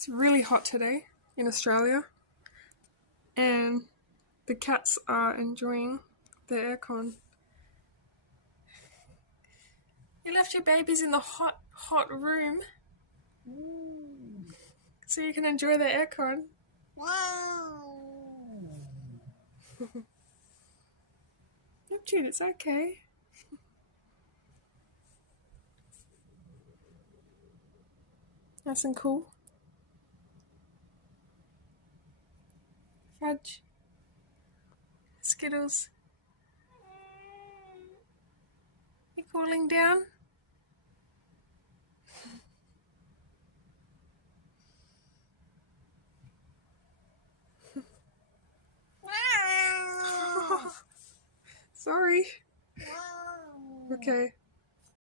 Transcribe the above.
It's really hot today in Australia, and the cats are enjoying the aircon. You left your babies in the hot room so you can enjoy the aircon. Neptune, it's okay. Nice and cool. Fudge. Skittles. You cooling down? Sorry. Okay.